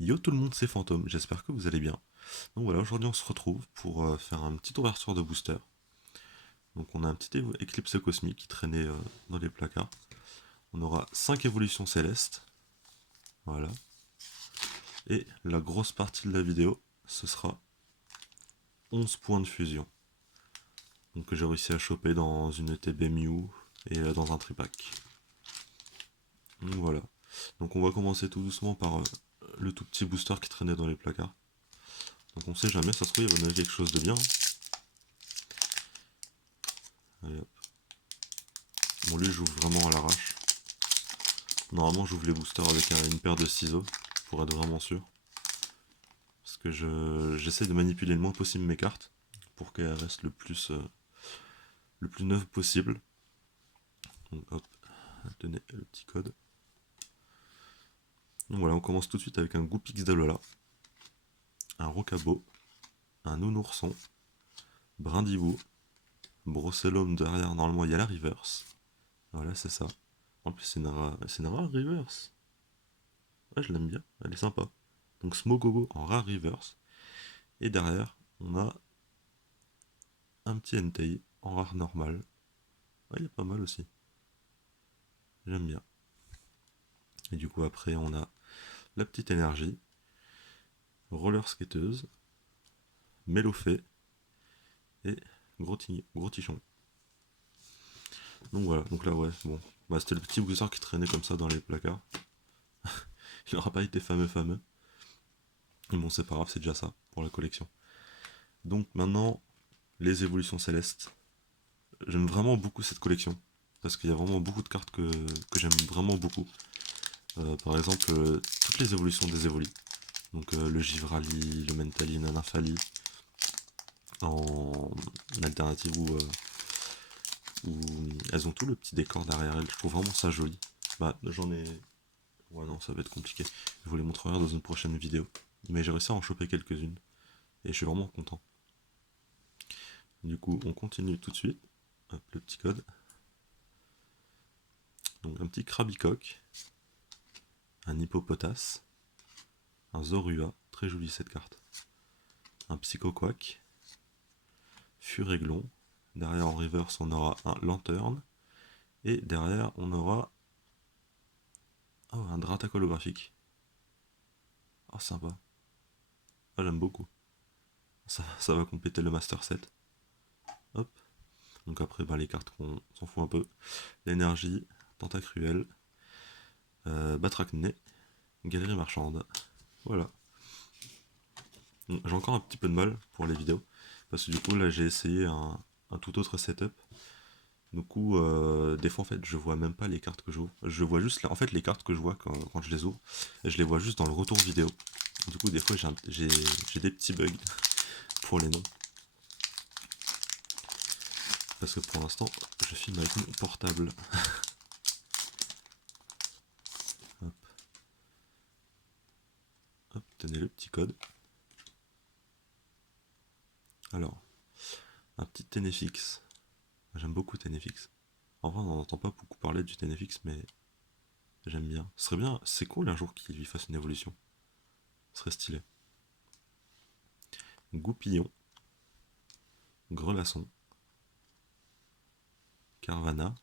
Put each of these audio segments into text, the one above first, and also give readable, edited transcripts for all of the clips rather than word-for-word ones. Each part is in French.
Yo tout le monde, c'est Fantôme, j'espère que vous allez bien. Donc voilà, aujourd'hui on se retrouve pour faire une petite ouverture de booster. Donc on a un petit éclipse cosmique qui traînait dans les placards. On aura 5 évolutions célestes. Voilà. Et la grosse partie de la vidéo, ce sera 11 points de fusion. Donc que j'ai réussi à choper dans une TB Mew et dans un tripack. Donc voilà. Donc on va commencer tout doucement par le tout petit booster qui traînait dans les placards. Donc on sait jamais, ça se trouve il va donner quelque chose de bien. Allez hop. Bon lui j'ouvre vraiment à l'arrache. Normalement j'ouvre les boosters avec une paire de ciseaux pour être vraiment sûr. Parce que j'essaie de manipuler le moins possible mes cartes pour qu'elles restent le plus neuves possible. Donc hop, tenez le petit code. Donc voilà, on commence tout de suite avec un Goupix d'Alola, un Rocabo, un Nounourson, Brindivou, Brocellum derrière, normalement il y a la reverse. Voilà, c'est ça. En plus c'est une rare reverse. Ouais, je l'aime bien, elle est sympa. Donc Smogogo en rare reverse. Et derrière, on a un petit Entei en rare normal. Ouais, il est pas mal aussi. J'aime bien. Et du coup, après, on a la petite énergie, roller skateuse, Mélofée et gros tichon. Donc voilà, donc là, ouais, bon. Bah, c'était le petit booster qui traînait comme ça dans les placards. Il n'aura pas été fameux. Mais bon, c'est pas grave, c'est déjà ça pour la collection. Donc maintenant, les évolutions célestes. J'aime vraiment beaucoup cette collection. Parce qu'il y a vraiment beaucoup de cartes que j'aime vraiment beaucoup. Par exemple, toutes les évolutions des évolis. Donc le Givrali, le Mentali, Nanafali, en alternative où elles ont tout le petit décor derrière elles. Je trouve vraiment ça joli. Bah j'en ai... Ouais non, ça va être compliqué. Je vous les montrerai dans une prochaine vidéo. Mais j'ai réussi à en choper quelques-unes. Et je suis vraiment content. Du coup, on continue tout de suite. Hop, le petit code. Donc un petit Krabicoque, un Hippopotas, un Zorua, très jolie cette carte, un Psychoquack, Furéglon, derrière en reverse on aura un Lanterne, et derrière on aura un Dratak holographique. Oh sympa, ah, j'aime beaucoup, ça va compléter le Master Set. Hop, donc après bah, les cartes qu'on s'en fout un peu, l'énergie, Tentacruel, Batracné, Galerie Marchande, voilà. J'ai encore un petit peu de mal pour les vidéos, parce que du coup là j'ai essayé un tout autre setup. Du coup, des fois en fait je vois même pas les cartes que j'ouvre. Je vois juste en fait les cartes que je vois quand je les ouvre, et je les vois juste dans le retour vidéo. Du coup des fois j'ai des petits bugs pour les noms. Parce que pour l'instant je filme avec mon portable. Hop, hop, tenez le petit code. Alors, un petit Ténéfix. J'aime beaucoup Ténéfix. En vrai on n'en entend pas beaucoup parler du Ténéfix, mais j'aime bien. Ce serait bien, c'est cool un jour qu'il lui fasse une évolution. Ce serait stylé. Goupillon, Grelasson, Carvana,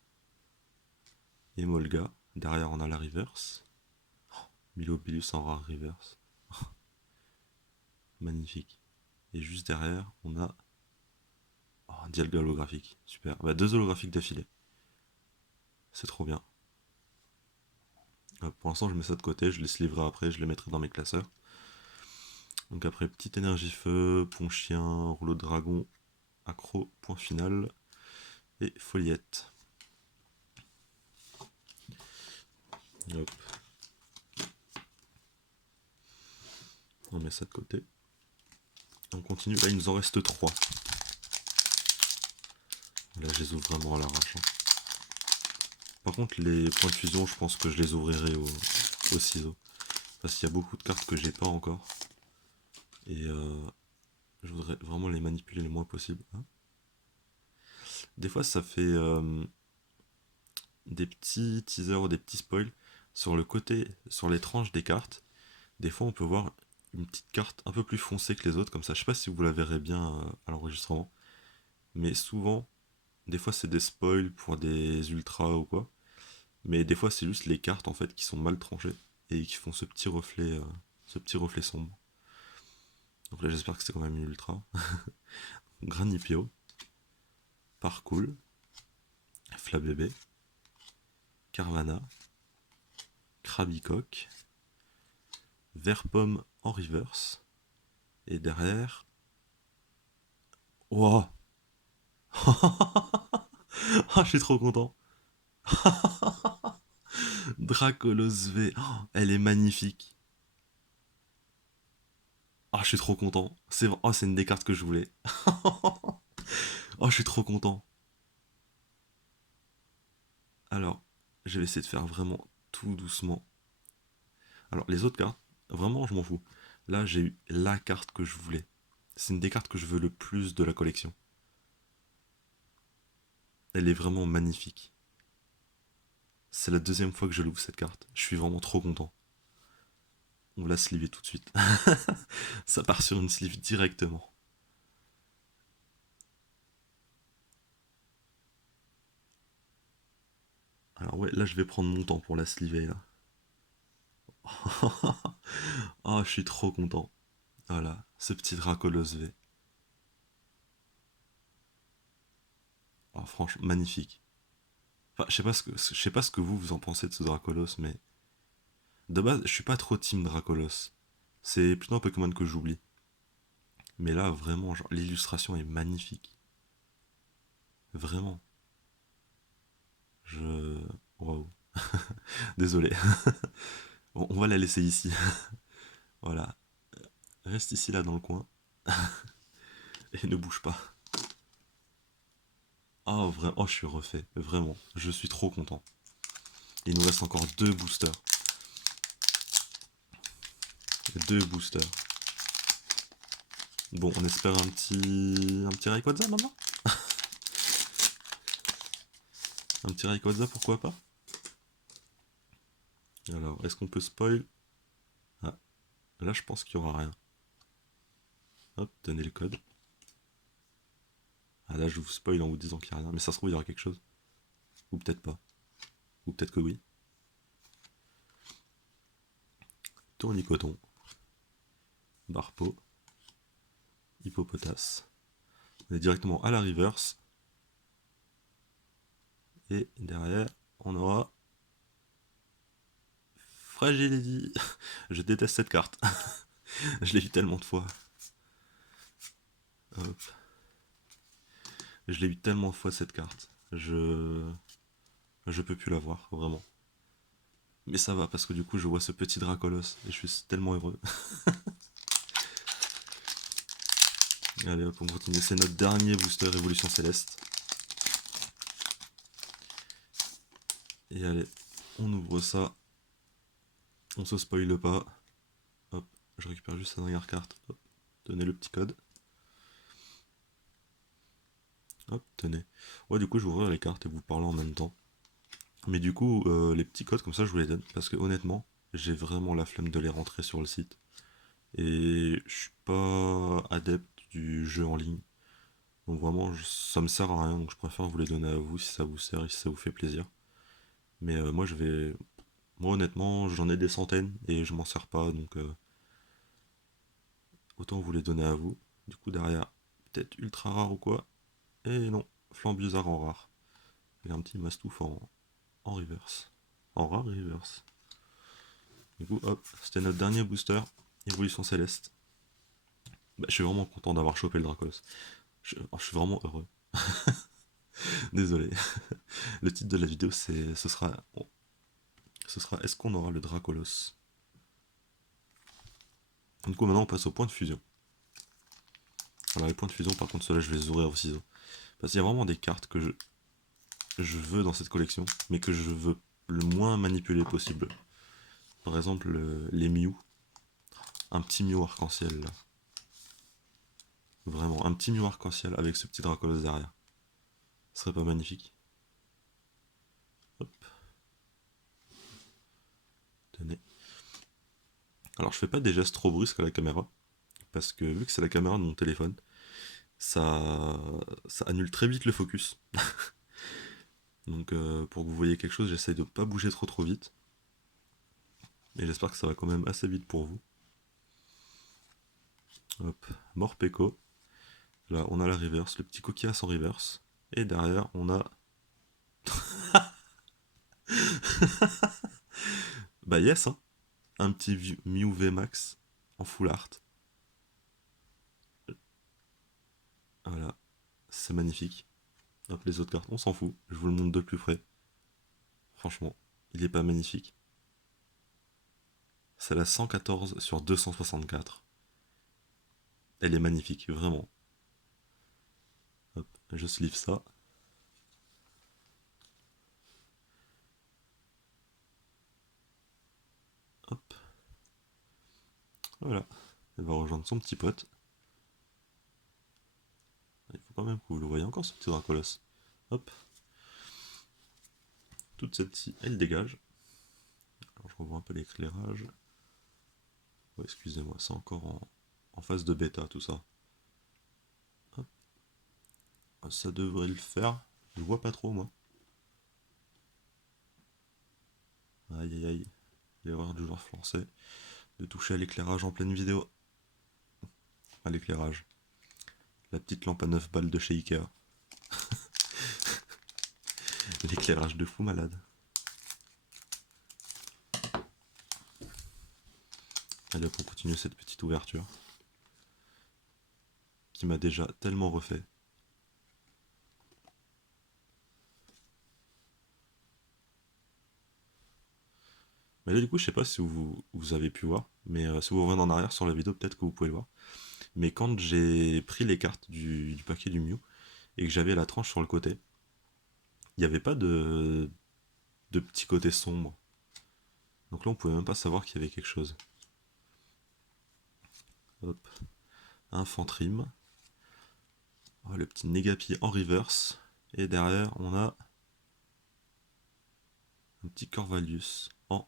Emolga. Derrière on a la reverse. Milobilus en rare reverse. Magnifique. Et juste derrière on a un Dialga holographique. Super. Bah, deux holographiques d'affilée. C'est trop bien. Pour l'instant je mets ça de côté, je laisse livrer après, je les mettrai dans mes classeurs. Donc après petite énergie feu, pont chien, rouleau de dragon, accro, point final et foliette. Hop. On met ça de côté. On continue, là il nous en reste 3. Là je les ouvre vraiment à l'arrache. Par contre les points de fusion je pense que je les ouvrirai au ciseau. Parce qu'il y a beaucoup de cartes que j'ai pas encore. Et je voudrais vraiment les manipuler le moins possible. Hein. Des fois ça fait des petits teasers ou des petits spoils sur le côté, sur les tranches des cartes. Des fois, on peut voir une petite carte un peu plus foncée que les autres, comme ça. Je sais pas si vous la verrez bien à l'enregistrement, mais souvent, des fois, c'est des spoils pour des ultras ou quoi. Mais des fois, c'est juste les cartes en fait qui sont mal tranchées et qui font ce petit reflet sombre. Donc là, j'espère que c'est quand même une ultra. Granipio, Parcool, Flabébé, Carvana, Krabicoque, Verpomme en reverse. Et derrière. Wow. Ah, je suis trop content. Dracolos V. Oh, elle est magnifique. Ah, je suis trop content. C'est une des cartes que je voulais. Oh, je suis trop content. Alors, je vais essayer de faire vraiment tout doucement. Alors, les autres cartes, vraiment, je m'en fous. Là, j'ai eu la carte que je voulais. C'est une des cartes que je veux le plus de la collection. Elle est vraiment magnifique. C'est la deuxième fois que je l'ouvre cette carte. Je suis vraiment trop content. On va la sleever tout de suite. Ça part sur une sleeve directement. Alors ouais, là je vais prendre mon temps pour la sliver là. Oh, je suis trop content. Voilà, ce petit Dracolos V. Oh, franchement, magnifique. Enfin, je sais pas ce que vous en pensez de ce Dracolos, mais de base, je suis pas trop team Dracolos. C'est plutôt un Pokémon que j'oublie. Mais là, vraiment, genre, l'illustration est magnifique. Vraiment. Je... Waouh. Désolé. Bon, on va la laisser ici. Voilà. Reste ici, là, dans le coin. Et ne bouge pas. Oh, vraiment. Oh, je suis refait. Vraiment. Je suis trop content. Il nous reste encore deux boosters. Deux boosters. Bon, on espère un petit Rayquaza maintenant. Un petit Rayquaza, pourquoi pas. Alors, est-ce qu'on peut spoil? Ah, là, je pense qu'il y aura rien. Hop, donnez le code. Ah, là, je vous spoil en vous disant qu'il y a rien. Mais ça se trouve, il y aura quelque chose. Ou peut-être pas. Ou peut-être que oui. Tournicoton. Barpo. Hippopotas. On est directement à la reverse. Et derrière, on aura Fragility. Je déteste cette carte. Je l'ai vu tellement de fois. Hop. Je l'ai eu tellement de fois cette carte. Je peux plus la voir, vraiment. Mais ça va parce que du coup je vois ce petit Dracolos et je suis tellement heureux. Allez hop, on continue. C'est notre dernier booster Évolution Céleste. Et allez, on ouvre ça. On se spoile pas. Hop, je récupère juste sa dernière carte. Hop, tenez le petit code. Hop, tenez. Ouais, du coup, je vais ouvrir les cartes et vous parler en même temps. Mais du coup, les petits codes, comme ça, je vous les donne. Parce que honnêtement, j'ai vraiment la flemme de les rentrer sur le site. Et je suis pas adepte du jeu en ligne. Donc vraiment, ça me sert à rien. Donc je préfère vous les donner à vous si ça vous sert et si ça vous fait plaisir. Mais moi, honnêtement, j'en ai des centaines et je m'en sers pas. Donc autant vous les donner à vous. Du coup, derrière, peut-être ultra rare ou quoi. Et non, Flambiusard en rare. Et un petit Mastouf en reverse. En rare reverse. Du coup, hop, c'était notre dernier booster, Évolution Céleste. Bah, je suis vraiment content d'avoir chopé le Dracolos. Je suis vraiment heureux. Désolé. Le titre de la vidéo, ce sera Est-ce qu'on aura le Dracolos? Du coup, maintenant, on passe au point de fusion. Alors, les points de fusion, par contre, ceux-là, je vais les ouvrir au ciseau. Parce qu'il y a vraiment des cartes que je veux dans cette collection, mais que je veux le moins manipuler possible. Par exemple, les Mew. Un petit Mew arc-en-ciel, là. Vraiment, un petit Mew arc-en-ciel avec ce petit Dracolos derrière. Ce serait pas magnifique? Hop, tenez. Alors je fais pas des gestes trop brusques à la caméra, parce que vu que c'est la caméra de mon téléphone, ça annule très vite le focus. Donc pour que vous voyez quelque chose, j'essaye de pas bouger trop vite. Et j'espère que ça va quand même assez vite pour vous. Hop, Morpeko. Là, on a la reverse, le petit coquillage en reverse. Et derrière, on a... Bah yes, hein. Un petit Mew VMAX en full art. Voilà, c'est magnifique. Hop, les autres cartes, on s'en fout. Je vous le montre de plus près. Franchement, il est pas magnifique. C'est la 114 sur 264. Elle est magnifique, vraiment. Hop, je sleeve ça. Hop. Voilà. Elle va rejoindre son petit pote. Il faut quand même que vous le voyez encore, ce petit Dracolos. Hop. Toute celle-ci, elle dégage. Alors je revois un peu l'éclairage. Oh, excusez-moi, c'est encore en phase de bêta tout ça. Hop. Ça devrait le faire. Je vois pas trop moi. Aïe aïe aïe. L'erreur du joueur français de toucher à l'éclairage en pleine vidéo. À l'éclairage. La petite lampe à 9 balles de chez Ikea. L'éclairage de fou malade. Allez hop, on continue cette petite ouverture. Qui m'a déjà tellement refait. Mais là du coup je sais pas si vous avez pu voir. Mais si vous revenez en arrière sur la vidéo, peut-être que vous pouvez le voir. Mais quand j'ai pris les cartes du paquet du Mew et que j'avais la tranche sur le côté, il n'y avait pas de petit côté sombre. Donc là on pouvait même pas savoir qu'il y avait quelque chose. Hop. Infantrime. Oh, le petit Negapi en reverse. Et derrière on a un petit Corvallis en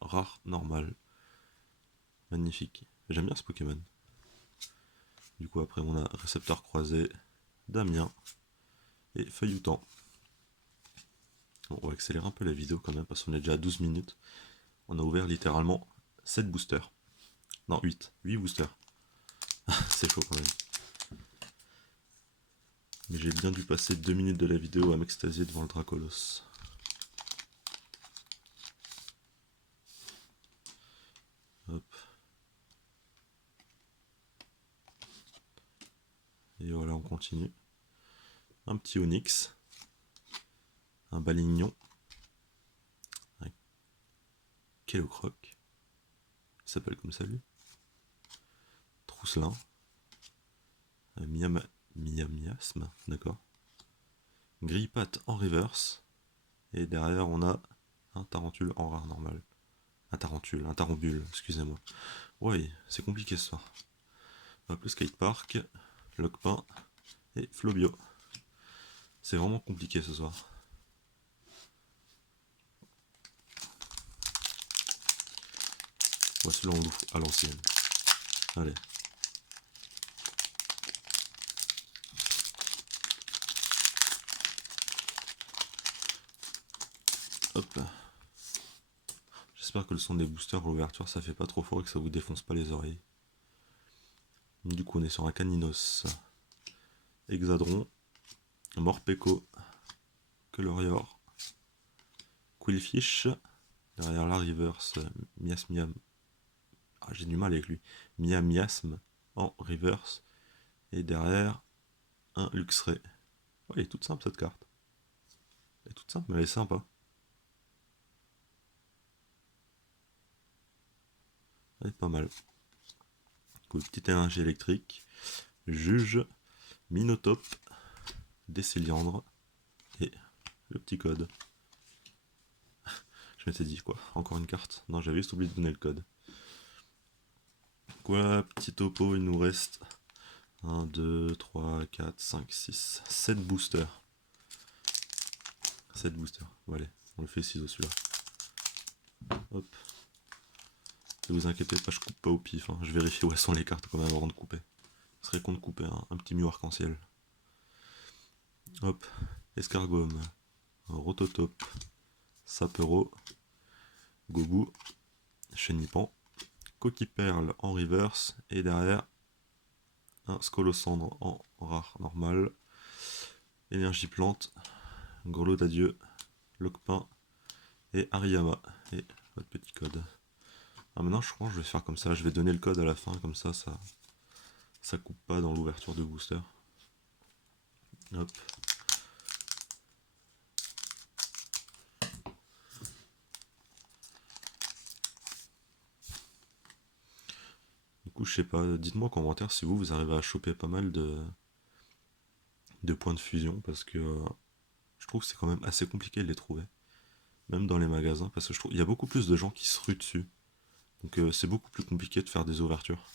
rare normal. Magnifique. J'aime bien ce Pokémon. Du coup après on a récepteur croisé, Damien et Feuilloutant. Bon, on va accélérer un peu la vidéo quand même parce qu'on est déjà à 12 minutes. On a ouvert littéralement 7 boosters. Non, 8 boosters. C'est chaud quand même. Mais j'ai bien dû passer 2 minutes de la vidéo à m'extasier devant le Dracolos. Hop. Et voilà, on continue. Un petit Onyx. Un Balignon. Un Kellocroc. Il s'appelle comme ça lui. Trousselin. Un Miasme, d'accord. Grille-patte en reverse. Et derrière on a un Tarentule en rare normal. Un Tarambule, excusez-moi. Ouais, c'est compliqué ce soir. Hop, le skatepark, Lockpin et Flobio. C'est vraiment compliqué ce soir. Ouais, celui-là on l'ouvre à l'ancienne. Allez. Hop là. J'espère que le son des boosters à l'ouverture ça fait pas trop fort et que ça vous défonce pas les oreilles. Du coup on est sur un Caninos, Hexadron, Morpeko, Colorior, Quillfish, derrière la reverse, Miasmiam. Ah, j'ai du mal avec lui. Miasme en reverse. Et derrière, un Luxray. Ouais, elle est toute simple cette carte. Elle est toute simple, mais elle est sympa. Elle est pas mal. Coup, petit énergie électrique. Juge, Minotape, Décéliandre et le petit code. Je m'étais dit quoi, encore une carte? Non, j'avais juste oublié de donner le code. Quoi, petit topo, il nous reste 1, 2, 3, 4, 5, 6, 7 boosters. 7 boosters. Bon, allez, on le fait ciseaux celui-là. Hop. Ne vous inquiétez pas, je coupe pas au pif, hein. Je vérifie où elles sont les cartes quand même avant de couper. Ce serait con de couper un petit Mew arc-en-ciel. Hop, Escargome, Rototope, Sapero, Gobu, Chenipan, Coquille-Perle en reverse, et derrière, un Scolosandre en rare normal, Énergie Plante, Grelot d'Adieu, Loquepin et Hariyama. Et votre petit code. Ah, maintenant, je crois que je vais faire comme ça. Je vais donner le code à la fin, comme ça coupe pas dans l'ouverture de booster. Hop. Du coup, je sais pas, dites-moi en commentaire si vous arrivez à choper pas mal de points de fusion, parce que je trouve que c'est quand même assez compliqué de les trouver. Même dans les magasins, parce que je trouve qu'il y a beaucoup plus de gens qui se ruent dessus. Donc c'est beaucoup plus compliqué de faire des ouvertures.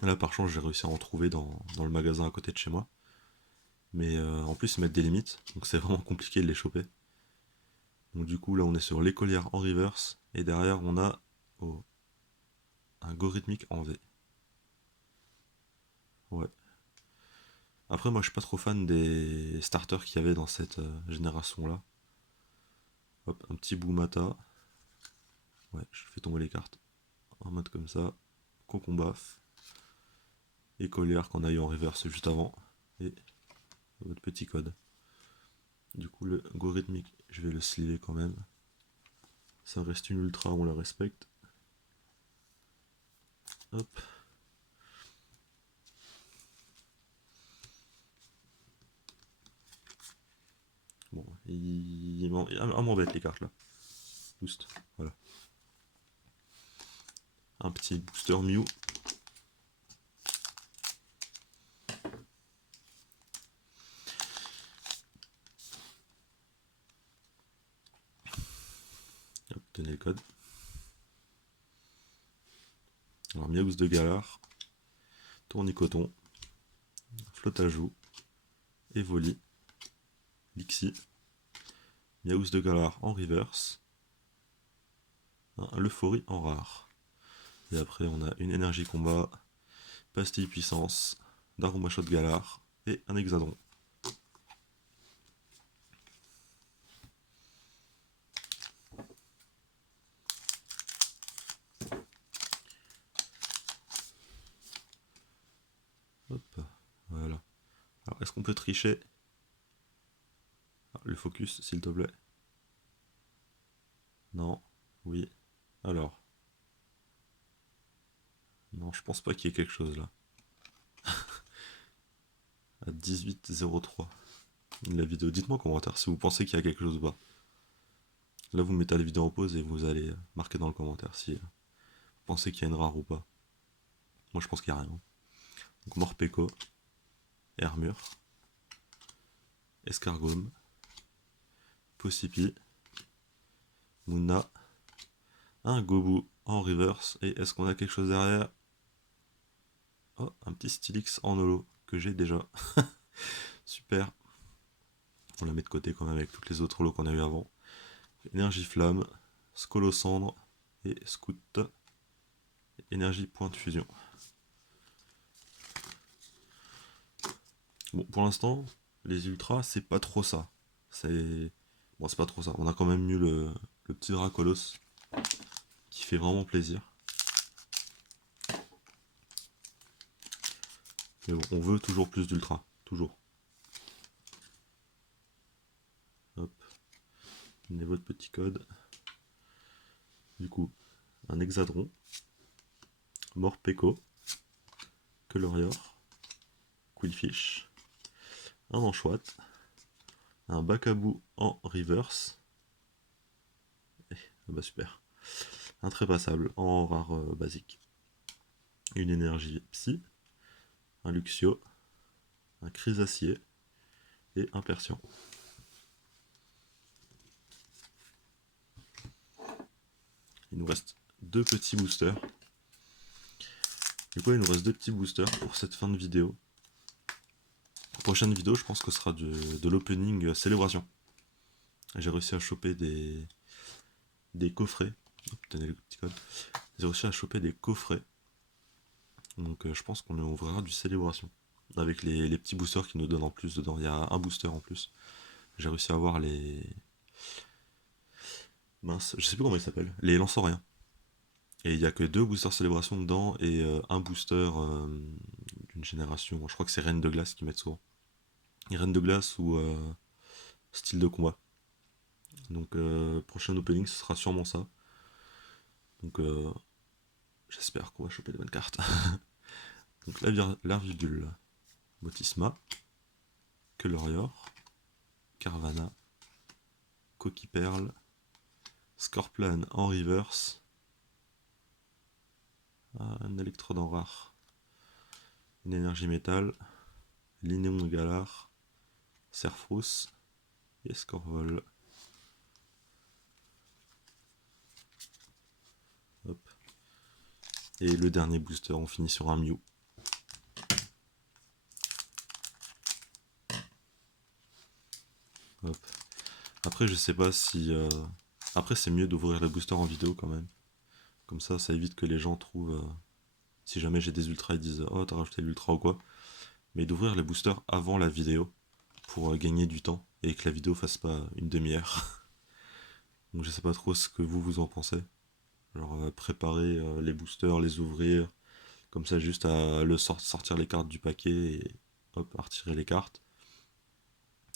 Là, par chance, j'ai réussi à en trouver dans le magasin à côté de chez moi. Mais en plus, ils mettent des limites, donc c'est vraiment compliqué de les choper. Donc du coup, là, on est sur l'écolière en reverse, et derrière, on a un Gorhythmique en V. Ouais. Après, moi, je suis pas trop fan des starters qu'il y avait dans cette génération-là. Hop, un petit Boumata. Ouais, je fais tomber les cartes. En mode comme ça. Cocombaf. Écolière qu'on a eu en reverse juste avant. Et votre petit code. Du coup, le Gorhythmique, je vais le sleever quand même. Ça reste une ultra, on la respecte. Hop. Bon, il m'embête les cartes là. Boost, voilà. Un petit booster Mew. Hop, tenez le code. Alors, Miaous de Galar, Tournicoton, Flotajou, Evoli, Lixie, Miaous de Galar en reverse, un Euphorie en rare. Et après, on a une énergie combat, pastille puissance, Darumachot de Galar et un Hexadron. Hop, voilà. Alors, est-ce qu'on peut tricher? Le focus, s'il te plaît. Non. Oui. Alors. Non, je pense pas qu'il y ait quelque chose là. À 18h03 la vidéo. Dites-moi en commentaire si vous pensez qu'il y a quelque chose ou pas. Là, vous mettez la vidéo en pause et vous allez marquer dans le commentaire si vous pensez qu'il y a une rare ou pas. Moi, je pense qu'il n'y a rien. Donc, Morpeko, Hermure, Escargome, Possipi, Muna, un Gobu en reverse. Et est-ce qu'on a quelque chose derrière? Oh, un petit Stylix en holo que j'ai déjà. Super. On la met de côté quand même avec toutes les autres holos qu'on a eu avant. Énergie Flamme, Scolosandre et Scout. Énergie Point de Fusion. Bon, pour l'instant, les ultras, c'est pas trop ça. C'est. Bon, c'est pas trop ça. On a quand même eu le petit Dracolos qui fait vraiment plaisir. Mais bon, on veut toujours plus d'ultra. Toujours. Hop. Donnez votre petit code. Du coup, un Hexadron, Morpeko, Colorior, Quillfish, un Anchoat, un Bacabou en reverse. Bah super. Un Trépassable en rare basique. Une énergie psy, un Luxio, un Chrysacier et un Persian. Il nous reste deux petits boosters. Du coup, il nous reste deux petits boosters pour cette fin de vidéo. La prochaine vidéo, je pense que ce sera de l'opening célébration. J'ai réussi à choper des coffrets. Hop, tenez le petit code. J'ai réussi à choper des coffrets. Donc je pense qu'on ouvrira du célébration. Avec les petits boosters qui nous donnent en plus dedans. Il y a un booster en plus. J'ai réussi à avoir les. Mince, je sais plus comment ils s'appellent. Les lance-rien. Et il y a que deux boosters célébration dedans et un booster d'une génération. Je crois que c'est Reine de glace qui mettent souvent. Et Reine de glace ou style de combat. Donc prochain opening ce sera sûrement ça. Donc j'espère qu'on va choper de bonnes cartes. Donc la virgule. Motisma. Kelorior. Carvana. Coquille Perle. Scorplan en reverse. Un électrode en rare. Une énergie métal. Linéon Galar. Serfros. Et Scorvol. Hop. Et le dernier booster, on finit sur un Mew. Hop. Après, je sais pas si. Après, c'est mieux d'ouvrir les boosters en vidéo quand même. Comme ça évite que les gens trouvent. Si jamais j'ai des ultras, ils disent oh, t'as rajouté l'ultra ou quoi. Mais d'ouvrir les boosters avant la vidéo pour gagner du temps et que la vidéo fasse pas une demi-heure. Donc, je sais pas trop ce que vous en pensez. Genre, préparer les boosters, les ouvrir. Comme ça, juste à sortir les cartes du paquet et hop, à retirer les cartes.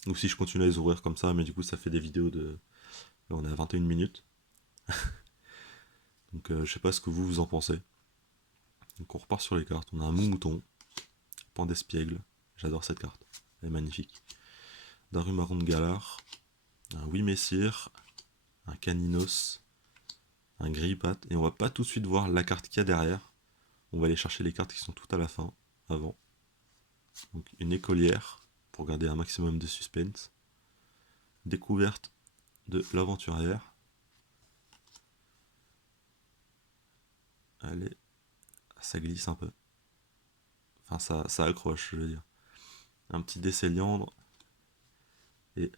Ou si je continue à les ouvrir comme ça, mais du coup, ça fait des vidéos de. Là, on est à 21 minutes. Donc je sais pas ce que vous en pensez. Donc on repart sur les cartes. On a un mouton, pan d'espiègle. J'adore cette carte. Elle est magnifique. Darumaron de Galar. Un Oui Messire. Un Caninos. Un Grippat. Et on va pas tout de suite voir la carte qu'il y a derrière. On va aller chercher les cartes qui sont toutes à la fin. Avant. Donc une écolière. Pour garder un maximum de suspense. Découverte de l'aventurière. Allez. Ça glisse un peu. Enfin, ça accroche, je veux dire. Un petit décéliandre. Et